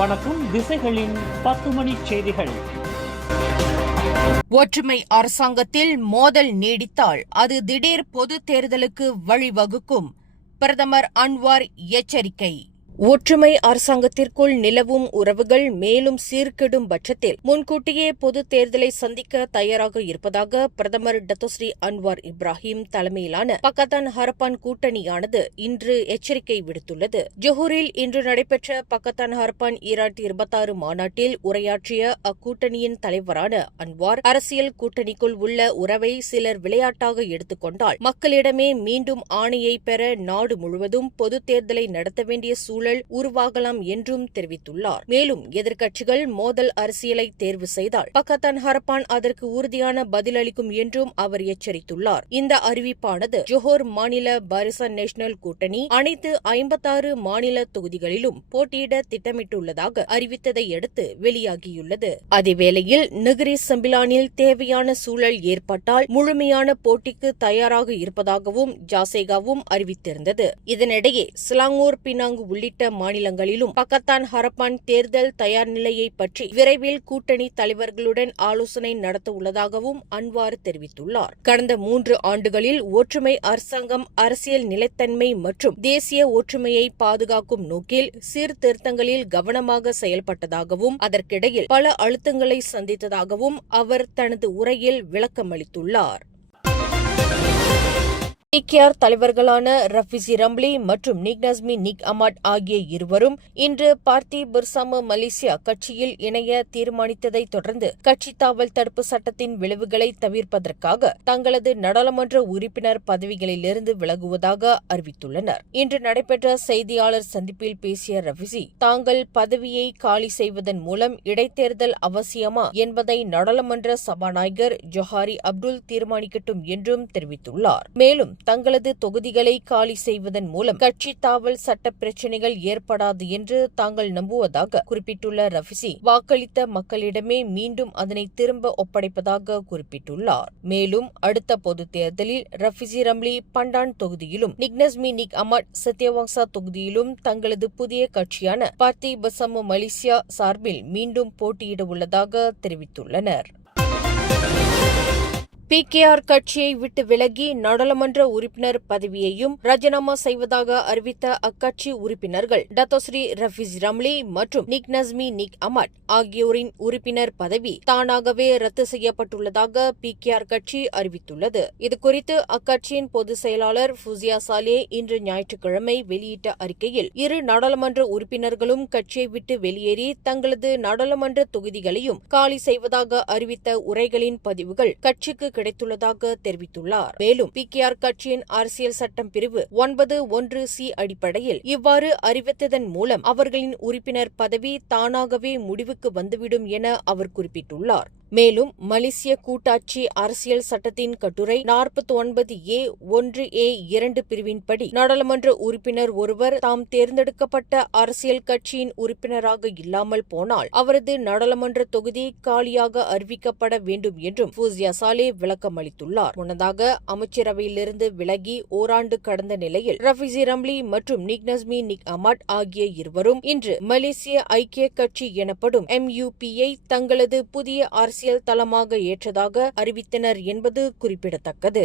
வணக்கம். திசைகளின் 10 மணி செய்திகள். ஒற்றுமை அரசாங்கத்தில் மோதல் நீடித்தால் அது திடீர் பொது தேர்தலுக்கு வழிவகுக்கும். பிரதமர் அன்வார் எச்சரிக்கை. ஒற்றுமை அரசாங்கத்திற்குள் நிலவும் உறவுகள் மேலும் சீர்கெடும் பட்சத்தில் முன்கூட்டியே பொது தேர்தலை சந்திக்க தயாராக இருப்பதாக பிரதமர் டத்தோஸ்ரீ அன்வார் இப்ராஹிம் தலைமையிலான பக்கத்தான் ஹரப்பான் கூட்டணியானது இன்று எச்சரிக்கை விடுத்துள்ளது. ஜொஹூரில் இன்று நடைபெற்ற பக்கத்தான் ஹரப்பான் 2026 மாநாட்டில் உரையாற்றிய அக்கூட்டணியின் தலைவரான அன்வார், அரசியல் கூட்டணிக்குள் உள்ள உறவை சிலர் விளையாட்டாக எடுத்துக்கொண்டால் மக்களிடமே மீண்டும் ஆணையை பெற நாடு முழுவதும் பொது தேர்தலை நடத்த வேண்டிய சூழல் உருவாகலாம் என்றும் தெரிவித்துள்ளார். மேலும் எதிர்க்கட்சிகள் மோதல் அரசியலை தேர்வு செய்தால் பக்கத்தான் ஹரப்பான் அதற்கு உறுதியான பதிலளிக்கும் என்றும் அவர் எச்சரித்துள்ளார். இந்த அறிவிப்பானது ஜொஹோர் மாநில பாரிசான் நேஷனல் கூட்டணி அனைத்து 56 மாநில தொகுதிகளிலும் போட்டியிட திட்டமிட்டுள்ளதாக அறிவித்ததை அடுத்து வெளியாகியுள்ளது. அதேவேளையில் நெகிரி சம்பிலானில் தேவையான சூழல் ஏற்பட்டால் முழுமையான போட்டிக்கு தயாராக இருப்பதாகவும் ஜாசேகாவும் அறிவித்திருந்தது. இதனிடையே சிலாங்கூர், பினாங்கு உள்ளிட்ட மாநிலங்களிலும் பக்கத்தான் ஹரப்பான் தேர்தல் தயார் நிலையை பற்றி விரைவில் கூட்டணி தலைவர்களுடன் ஆலோசனை நடத்த உள்ளதாகவும் அன்வார் தெரிவித்துள்ளார். கடந்த 3 ஆண்டுகளில் ஒற்றுமை அரசாங்கம் அரசியல் நிலைத்தன்மை மற்றும் தேசிய ஒற்றுமையை பாதுகாக்கும் நோக்கில் சீர்திருத்தங்களில் கவனமாக செயல்பட்டதாகவும் அதற்கிடையில் பல அழுத்தங்களை சந்தித்ததாகவும் அவர் தனது உரையில் விளக்கமளித்துள்ளார். பிகேஆர் தலைவர்களான ரஃபிசி ரம்லி மற்றும் நிக் நஸ்மி நிக் அமாட் ஆகிய இருவரும் இன்று பார்த்தி பெர்சாம மலேசியா கட்சியில் இணைய தீர்மானித்ததை தொடர்ந்து கட்சி தாவல் தடுப்பு சட்டத்தின் விளைவுகளை தவிர்ப்பதற்காக தங்களது நாடாளுமன்ற உறுப்பினர் பதவிகளிலிருந்து விலகுவதாக அறிவித்துள்ளனர். இன்று நடைபெற்ற செய்தியாளர் சந்திப்பில் பேசிய ரஃபிசி, தாங்கள் பதவியை காலி செய்வதன் மூலம் இடைத்தேர்தல் அவசியமா என்பதை நாடாளுமன்ற சபாநாயகர் ஜொஹாரி அப்துல் தீர்மானிக்கட்டும் என்றும் தெரிவித்துள்ளார். மேலும் தங்களது தொகுதிகளை காலி செய்வதன் மூலம் கட்சி தாவல் சட்ட பிரச்சினைகள் ஏற்படாது என்று தாங்கள் நம்புவதாக குறிப்பிட்டுள்ள ரஃபிசி, வாக்களித்த மக்களிடமே மீண்டும் அதனை திரும்ப ஒப்படைப்பதாக குறிப்பிட்டுள்ளார். மேலும் அடுத்த பொது தேர்தலில் ரஃபிசி ரம்லி பண்டான் தொகுதியிலும் நிக் நஸ்மி நிக் அமாட் சத்யவங்சா தொகுதியிலும் தங்களது புதிய கட்சியான பார்த்தி பெர்சாம மலேசியா சார்பில் மீண்டும் போட்டியிட உள்ளதாக தெரிவித்துள்ளனர். பிகேஆர் கட்சியை விட்டு விலகி நாடாளுமன்ற உறுப்பினர் பதவியையும் ராஜினாமா செய்வதாக அறிவித்த அக்கட்சி உறுப்பினர்கள் டத்தோஸ்ரீ ரஃபிஸ் ரம்லி மற்றும் நிக் நஸ்மி நிக் அமாட் ஆகியோரின் உறுப்பினர் பதவி தானாகவே ரத்து செய்யப்பட்டுள்ளதாக பிகேஆர் கட்சி அறிவித்துள்ளது. இதுகுறித்து அக்கட்சியின் பொதுச் செயலாளர் ஃபுசியா சாலே இன்று ஞாயிற்றுக்கிழமை வெளியிட்ட அறிக்கையில், இரு நாடாளுமன்ற உறுப்பினர்களும் கட்சியை விட்டு வெளியேறி தங்களது நாடாளுமன்ற தொகுதிகளையும் காலி செய்வதாக அறிவித்த உரைகளின் பதிவுகள் கட்சிக்கு கிடைத்துள்ளதாக தெரிவித்துள்ளார். மேலும் பிகேஆர் கட்சியின் அரசியல் சட்டம் பிரிவு 9(1)C அடிப்படையில் இவ்வாறு அறிவித்ததன் மூலம் அவர்களின் உறுப்பினர் பதவி தானாகவே முடிவுக்கு வந்துவிடும் என அவர் குறிப்பிட்டுள்ளார். மேலும் மலேசிய கூட்டாட்சி அரசியல் சட்டத்தின் கட்டுரை 49A(1)A(2) பிரிவின்படி நாடாளுமன்ற உறுப்பினர் ஒருவர் தாம் தேர்ந்தெடுக்கப்பட்ட அரசியல் கட்சியின் உறுப்பினராக இல்லாமல் போனால் அவரது நாடாளுமன்ற தொகுதி காலியாக அறிவிக்கப்பட வேண்டும் என்றும் ஃபூசியா சாலே விளக்கமளித்துள்ளார். முன்னதாக அமைச்சரவையிலிருந்து விலகி ஓராண்டு கடந்த நிலையில் ரஃபிசி ரம்லி மற்றும் நிக் நஸ்மி நிக் அமாட் ஆகிய இருவரும் இன்று மலேசிய ஐக்கிய கட்சி எனப்படும் MUP-ஐ தங்களது புதிய அரசியல் தளமாக ஏற்றதாக அறிவித்தனர் என்பது குறிப்பிடத்தக்கது.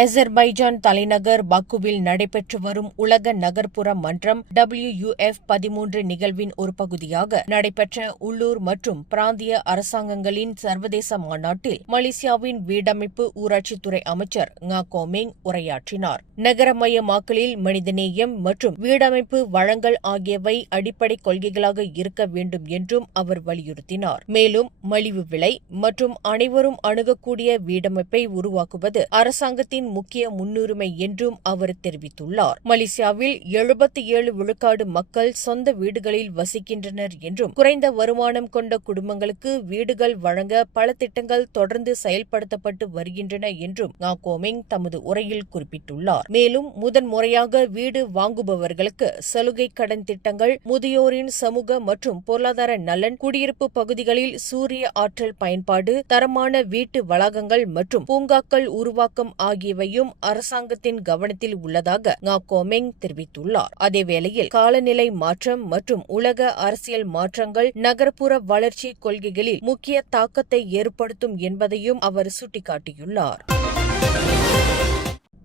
அசர்பைஜான் தலைநகர் பாக்குவில் நடைபெற்று வரும் உலக நகர்ப்புற மன்றம் WUF13 நிகழ்வின் ஒரு பகுதியாக நடைபெற்ற உள்ளூர் மற்றும் பிராந்திய அரசாங்கங்களின் சர்வதேச மாநாட்டில் மலேசியாவின் வீடமைப்பு ஊராட்சித்துறை அமைச்சர் ngah Komeng உரையாற்றினார். நகரமயமாக்கலில் மனிதநேயம் மற்றும் வீடமைப்பு வழங்கல் ஆகியவை அடிப்படை கொள்கைகளாக இருக்க வேண்டும் என்றும் அவர் வலியுறுத்தினார். மேலும் மலிவு விலை மற்றும் அனைவரும் அணுகக்கூடிய வீடமைப்பை உருவாக்குவது அரசாங்கத்தின் முக்கிய முன்னுரிமை என்றும் அவர் தெரிவித்துள்ளார். மலேசியாவில் 77 விழுக்காடு மக்கள் சொந்த வீடுகளில் வசிக்கின்றனர் என்றும் குறைந்த வருமானம் கொண்ட குடும்பங்களுக்கு வீடுகள் வழங்க பல திட்டங்கள் தொடர்ந்து செயல்படுத்தப்பட்டு வருகின்றன என்றும் ngah Komeng தமது உரையில் குறிப்பிட்டுள்ளார். மேலும் முதன்முறையாக வீடு வாங்குபவர்களுக்கு சலுகை கடன் திட்டங்கள், முதியோரின் சமூக மற்றும் பொருளாதார நலன், குடியிருப்பு பகுதிகளில் சூரிய ஆற்றல் பயன்பாடு, தரமான வீட்டு வளாகங்கள் மற்றும் பூங்காக்கள் உருவாக்கம் ஆகியவை ஆகியவையும் அரசாங்கத்தின் கவனத்தில் உள்ளதாக ngா கோமெங் தெரிவித்துள்ளார். அதேவேளையில் காலநிலை மாற்றம் மற்றும் உலக அரசியல் மாற்றங்கள் நகர்ப்புற வளர்ச்சி கொள்கைகளில் முக்கிய தாக்கத்தை ஏற்படுத்தும் என்பதையும் அவர் சுட்டிக்காட்டியுள்ளார்.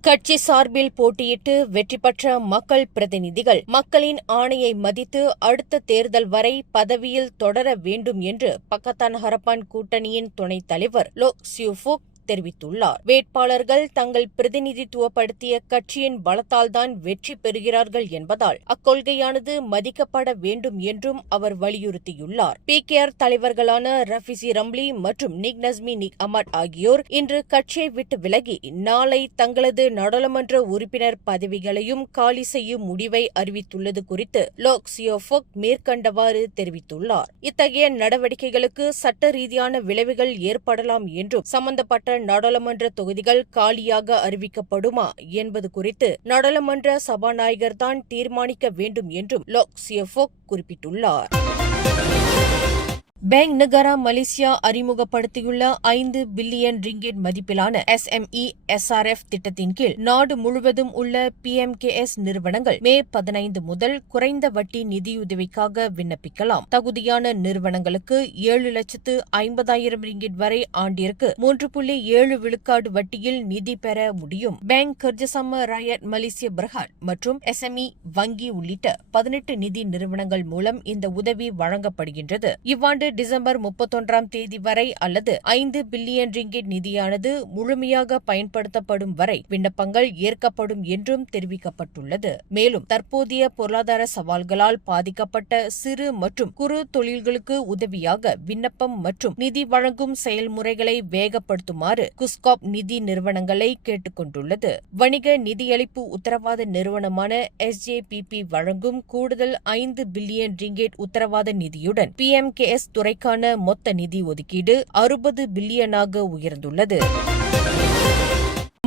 கட்சி சார்பில் போட்டியிட்டு வெற்றி பெற்ற மக்கள் பிரதிநிதிகள் மக்களின் ஆணையை மதித்து அடுத்த தேர்தல் வரை பதவியில் தொடர வேண்டும் என்று பக்கத்தான் ஹரப்பான் கூட்டணியின் துணைத் தலைவர் லோ சியூஃபுக் தெரிவித்துள்ளார். வேட்பாளர்கள் தங்கள் பிரதிநிதித்துவப்படுத்திய கட்சியின் பலத்தால்தான் வெற்றி பெறுகிறார்கள் என்பதால் அக்கொள்கையானது மதிக்கப்பட வேண்டும் என்றும் அவர் வலியுறுத்தியுள்ளார். PKR தலைவர்களான ரஃபிசி ரம்லி மற்றும் நிக் நஸ்மி நிக் அமட் ஆகியோர் இன்று கட்சியை விட்டு விலகி நாளை தங்களது நாடாளுமன்ற உறுப்பினர் பதவிகளையும் காலி செய்யும் முடிவை அறிவித்துள்ளது குறித்து லோக் சியோஃபோக் மேற்கண்டவாறு தெரிவித்துள்ளார். இத்தகைய நடவடிக்கைகளுக்கு சட்ட ரீதியான விளைவுகள் ஏற்படலாம் என்றும் சம்பந்தப்பட்ட நாடாளுமன்ற தொகுதிகள் காலியாக அறிவிக்கப்படுமா என்பது குறித்து நாடாளுமன்ற சபாநாயகர் தான் தீர்மானிக்க வேண்டும் என்றும் லோக் சியோஃபோக் குறிப்பிட்டுள்ளார். பேங்க் நெகாரா மலேசியா அறிமுகப்படுத்தியுள்ள 5 பில்லியன் ரிங்கெட் மதிப்பிலான SME SRF திட்டத்தின் கீழ் நாடு முழுவதும் உள்ள PMKS நிறுவனங்கள் மே 15 முதல் குறைந்த வட்டி நிதியுதவிக்காக விண்ணப்பிக்கலாம். தகுதியான நிறுவனங்களுக்கு 7,50,000 ரிங்கெட் வரை ஆண்டிற்கு 3.7 விழுக்காடு வட்டியில் நிதி பெற முடியும். பேங்க் கர்ஜசம ராயட் மலேசிய பிரஹான் மற்றும் SME வங்கி உள்ளிட்ட 18 நிதி நிறுவனங்கள் மூலம் இந்த உதவி வழங்கப்படுகின்றது. இவ்வாண்டு டிசம்பர் 31ஆம் தேதி வரை அல்லது 5 பில்லியன் ரிங்கெட் நிதியானது முழுமையாக பயன்படுத்தப்படும் வரை விண்ணப்பங்கள் ஏற்கப்படும் என்றும் தெரிவிக்கப்பட்டுள்ளது. மேலும் தற்போதைய பொருளாதார சவால்களால் பாதிக்கப்பட்ட சிறு மற்றும் குறு தொழில்களுக்கு உதவியாக விண்ணப்பம் மற்றும் நிதி வழங்கும் செயல்முறைகளை வேகப்படுத்துமாறு குஸ்காப் நிதி நிறுவனங்களை கேட்டுக் கொண்டுள்ளது. வணிக நிதியளிப்பு உத்தரவாத நிறுவனமான SJPP வழங்கும் கூடுதல் 5 பில்லியன் ரிங்கெட் உத்தரவாத நிதியுடன் PMKS துறைக்கான மொத்த நிதி ஒதுக்கீடு 60 பில்லியனாக உயர்ந்துள்ளது.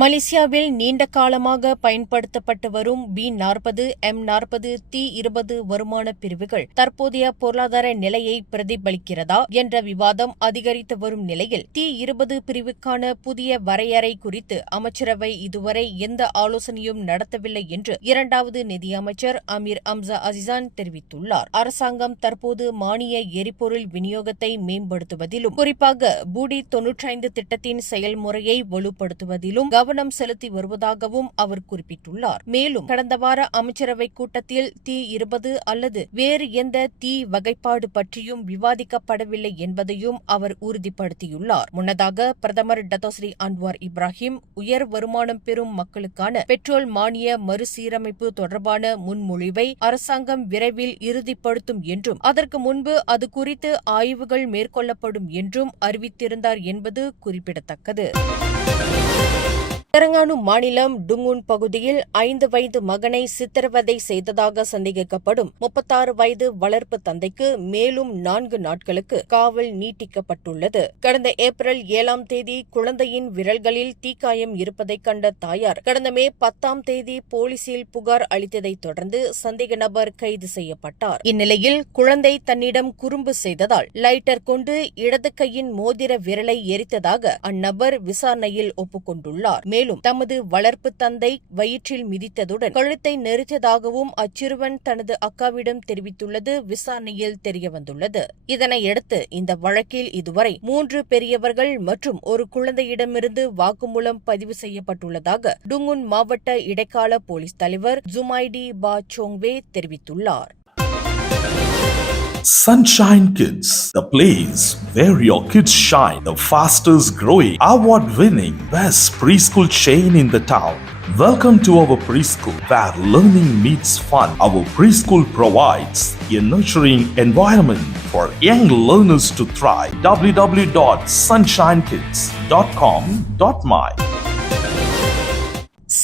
மலேசியாவில் நீண்ட காலமாக பயன்படுத்தப்பட்டு வரும் B40, M40, T20 வருமான பிரிவுகள் தற்போதைய பொருளாதார நிலையை பிரதிபலிக்கிறதா என்ற விவாதம் அதிகரித்து வரும் நிலையில் T20 பிரிவுக்கான புதிய வரையறை குறித்து அமைச்சரவை இதுவரை எந்த ஆலோசனையும் நடத்தவில்லை என்று இரண்டாவது நிதியமைச்சர் அமீர் அம்சா அசிசான் தெரிவித்துள்ளார். அரசாங்கம் தற்போது மானிய எரிபொருள் விநியோகத்தை மேம்படுத்துவதிலும் குறிப்பாக பூடி 95 திட்டத்தின் செயல்முறையை வலுப்படுத்துவதிலும் கவனம் செலுத்தி வருவதாகவும் அவர் குறிப்பிட்டுள்ளார். மேலும் கடந்த வார அமைச்சரவை கூட்டத்தில் T20 அல்லது வேறு எந்த தீ வகைப்பாடு பற்றியும் விவாதிக்கப்படவில்லை என்பதையும் அவர் உறுதிப்படுத்தியுள்ளார். முன்னதாக பிரதமர் டத்தோஸ்ரீ அன்வார் இப்ராஹிம் உயர் வருமானம் பெறும் மக்களுக்கான பெட்ரோல் மானிய மறுசீரமைப்பு தொடர்பான முன்மொழிவை அரசாங்கம் விரைவில் இறுதிப்படுத்தும் என்றும் அதற்கு முன்பு அது குறித்து ஆய்வுகள் மேற்கொள்ளப்படும் என்றும் அறிவித்திருந்தார் என்பது குறிப்பிடத்தக்கது. தெலங்கானா மாநிலம் டுங்குன் பகுதியில் 5 வயது மகனை சித்திரவதை செய்ததாக சந்தேகிக்கப்படும் 36 வயது வளர்ப்பு தந்தைக்கு மேலும் 4 நாட்களுக்கு காவல் நீட்டிக்கப்பட்டுள்ளது. கடந்த ஏப்ரல் 7ஆம் தேதி குழந்தையின் விரல்களில் தீக்காயம் இருப்பதைக் கண்ட தாயார் கடந்த மே 10ஆம் தேதி போலீசில் புகார் அளித்ததைத் தொடர்ந்து சந்தேக நபர் கைது செய்யப்பட்டார். இந்நிலையில் குழந்தை தன்னிடம் குறும்பு செய்ததால் லைட்டர் கொண்டு இடது கையின் மோதிர விரலை எரித்ததாக அந்நபர் விசாரணையில் ஒப்புக்கொண்டுள்ளார். மேலும் தமது வளர்ப்பு தந்தை வயிற்றில் மிதித்ததுடன் கழுத்தை நெரித்ததாகவும் அச்சிறுவன் தனது அக்காவிடம் தெரிவித்துள்ளது விசாரணையில் தெரியவந்துள்ளது. இதனையடுத்து இந்த வழக்கில் இதுவரை 3 பெரியவர்கள் மற்றும் ஒரு குழந்தையிடமிருந்து வாக்குமூலம் பதிவு செய்யப்பட்டுள்ளதாக டுங்குன் மாவட்ட இடைக்கால போலீஸ் தலைவர் ஜுமைடி பா சோங்வே தெரிவித்துள்ளார். Sunshine Kids, the place where your kids shine, the fastest growing, award-winning, best preschool chain in the town. Welcome to our preschool, where learning meets fun. Our preschool provides a nurturing environment for young learners to thrive. www.sunshinekids.com.my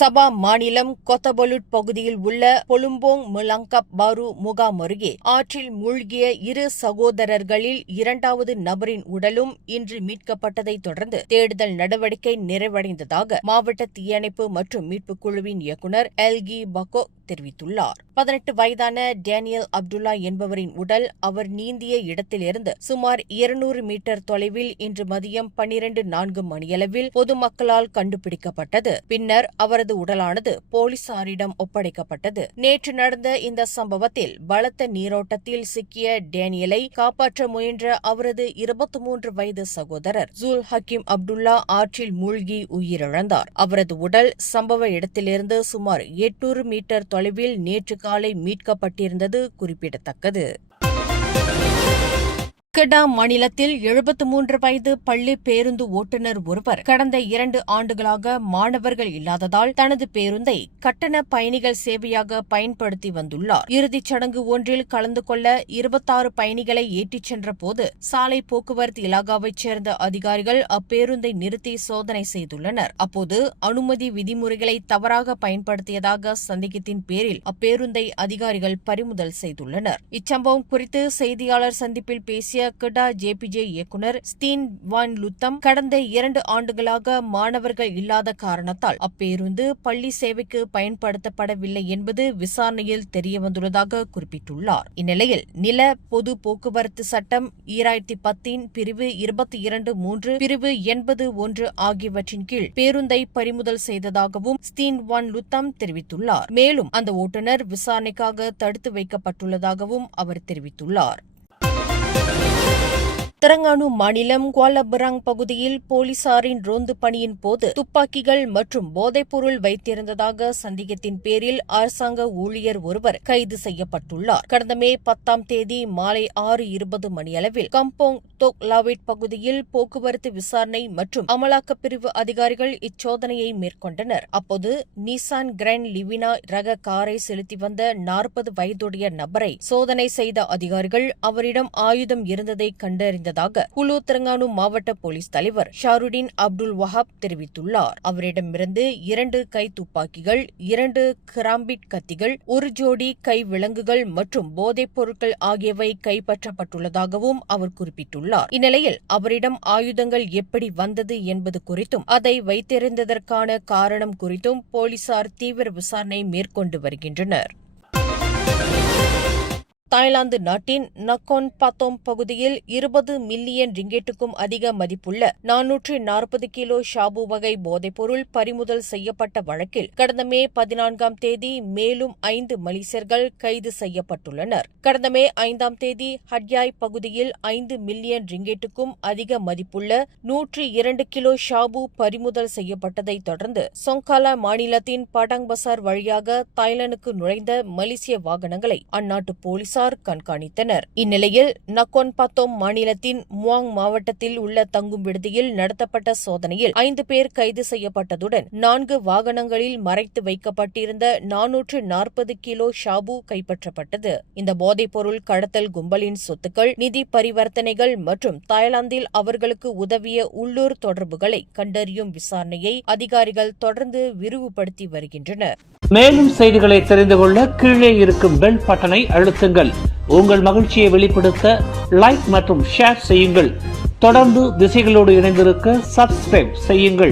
சபா மாநிலம் கொத்தபலுட் பகுதியில் உள்ள பொலும்போங் முலங்கப் பாரு முகாம் அருகே ஆற்றில் மூழ்கிய இரு சகோதரர்களில் இரண்டாவது நபரின் உடலும் இன்று மீட்கப்பட்டதைத் தொடர்ந்து தேடுதல் நடவடிக்கை நிறைவடைந்ததாக மாவட்ட தீயணைப்பு மற்றும் மீட்புக் குழுவின் இயக்குநர் எல்கி பக்கோ தெரிவித்துள்ளார். 18 வயதான டேனியல் அப்துல்லா என்பவரின் உடல் அவர் நீந்திய இடத்திலிருந்து சுமார் 200 மீட்டர் தொலைவில் இன்று மதியம் 12:04 மணியளவில் பொதுமக்களால் கண்டுபிடிக்கப்பட்டது. பின்னர் அவரது உடலானது போலீசாரிடம் ஒப்படைக்கப்பட்டது. நேற்று நடந்த இந்த சம்பவத்தில் பலத்த நீரோட்டத்தில் சிக்கிய டேனியலை காப்பாற்ற முயன்ற அவரது 23 வயது சகோதரர் ஜுல் ஹக்கீம் அப்துல்லா ஆற்றில் மூழ்கி உயிரிழந்தார். அவரது உடல் சம்பவ இடத்திலிருந்து சுமார் 800 மீட்டர் தொலைவில் நேற்று காலை மீட்கப்பட்டிருந்தது குறிப்பிடத்தக்கது. கெடா மாநிலத்தில் 73 வயது பள்ளி பேருந்து ஓட்டுநர் ஒருவர் கடந்த 2 ஆண்டுகளாக மாணவர்கள் இல்லாததால் தனது பேருந்தை கட்டண பயணிகள் சேவையாக பயன்படுத்தி வந்துள்ளார். இறுதிச் சடங்கு ஒன்றில் கலந்து கொள்ள 26 பயணிகளை ஏற்றிச் சென்ற போது சாலை போக்குவரத்து இலாகாவைச் சேர்ந்த அதிகாரிகள் அப்பேருந்தை நிறுத்தி சோதனை செய்துள்ளனர். அப்போது அனுமதி விதிமுறைகளை தவறாக பயன்படுத்தியதாக சந்தேகத்தின் பேரில் அப்பேருந்தை அதிகாரிகள் பறிமுதல் செய்துள்ளனர். இச்சம்பவம் குறித்து செய்தியாளர் சந்திப்பில் பேசிய கெடா ஜேபிஜே இயக்குநர் ஸ்டீன் வான் லுத்தம் கடந்த 2 ஆண்டுகளாக மாணவர்கள் இல்லாத காரணத்தால் அப்பேருந்து பள்ளி சேவைக்கு பயன்படுத்தப்படவில்லை என்பது விசாரணையில் தெரியவந்துள்ளதாக குறிப்பிட்டுள்ளார். இந்நிலையில் நில பொது போக்குவரத்து சட்டம் 2010 பிரிவு 22(3) பிரிவு 81 ஆகியவற்றின் கீழ் பேருந்தை பறிமுதல் செய்ததாகவும் ஸ்டீன் வான் லுத்தம் தெரிவித்துள்ளார். மேலும் அந்த ஓட்டுநர் விசாரணைக்காக தடுத்து வைக்கப்பட்டுள்ளதாகவும் அவர் தெரிவித்துள்ளார். தெலங்கானா மாநிலம் குவாலபுராங் பகுதியில் போலீசாரின் ரோந்து பணியின் போது துப்பாக்கிகள் மற்றும் போதைப்பொருள் வைத்திருந்ததாக சந்தேகத்தின் பேரில் அரசாங்க ஊழியர் ஒருவர் கைது செய்யப்பட்டுள்ளார். கடந்த மே 10ஆம் தேதி மாலை 6:20 மணியளவில் கம்போங் தோக் லாவிட் பகுதியில் போக்குவரத்து விசாரணை மற்றும் அமலாக்கப் பிரிவு அதிகாரிகள் இச்சோதனையை மேற்கொண்டனர். அப்போது நிசான் கிராண்ட் லிவினா ரக காரை செலுத்தி வந்த 40 வயதுடைய நபரை சோதனை செய்த அதிகாரிகள் அவரிடம் ஆயுதம் இருந்ததை கண்டறிந்தனர். குழு தெலங்கானா மாவட்ட போலீஸ் தலைவர் ஷாருடின் அப்துல் வஹாப் தெரிவித்துள்ளார். அவரிடமிருந்து 2 கை துப்பாக்கிகள், 2 கிராம்பிட் கத்திகள், 1 ஜோடி கை விலங்குகள் மற்றும் போதைப் பொருட்கள் ஆகியவை கைப்பற்றப்பட்டுள்ளதாகவும் அவர் குறிப்பிட்டுள்ளார். இந்நிலையில் அவரிடம் ஆயுதங்கள் எப்படி வந்தது என்பது குறித்தும் அதை வைத்திருந்ததற்கான காரணம் குறித்தும் போலீசார் தீவிர விசாரணை மேற்கொண்டு வருகின்றனர். தாய்லாந்து நாட்டின் நக்கோன் பாத்தோம் பகுதியில் 20 மில்லியன் ரிங்கெட்டுக்கும் அதிக மதிப்புள்ள 440 கிலோ ஷாபு வகை போதைப்பொருள் பறிமுதல் செய்யப்பட்ட வழக்கில் கடந்த மே 14ஆம் தேதி மேலும் 5 மலேசியர்கள் கைது செய்யப்பட்டுள்ளனர். கடந்த மே 5ஆம் தேதி ஹட்யாய் பகுதியில் 5 மில்லியன் ரிங்கெட்டுக்கும் அதிக மதிப்புள்ள 102 கிலோ ஷாபு பறிமுதல் செய்யப்பட்டதைத் தொடர்ந்து சொங்காலா மாநிலத்தின் படாங் பசார் வழியாக தாய்லாந்துக்கு நுழைந்த மலேசிய வாகனங்களை அந்நாட்டு போலீசார் கண்காணித்தனர். இந்நிலையில் நக்கோன் பாத்தோம் மாநிலத்தின் முவாங் மாவட்டத்தில் உள்ள தங்கும் விடுதியில் நடத்தப்பட்ட சோதனையில் 5 பேர் கைது செய்யப்பட்டதுடன் 4 வாகனங்களில் மறைத்து வைக்கப்பட்டிருந்த 440 கிலோ ஷாபு கைப்பற்றப்பட்டது. இந்த போதைப்பொருள் கடத்தல் கும்பலின் சொத்துக்கள், நிதி பரிவர்த்தனைகள் மற்றும் தாய்லாந்தில் அவர்களுக்கு உதவிய உள்ளூர் தொடர்புகளை கண்டறியும் விசாரணையை அதிகாரிகள் தொடர்ந்து விரிவுபடுத்தி வருகின்றனர். மேலும் செய்திகளை தெரிந்து கொள்ள கீழே இருக்கும் பெல் பட்டனை அழுத்துங்கள். உங்கள் மகிழ்ச்சியை வெளிப்படுத்த லைக் மற்றும் ஷேர் செய்யுங்கள். தொடர்ந்து திசைகளோடு இணைந்திருக்க சப்ஸ்கிரைப் செய்யுங்கள்.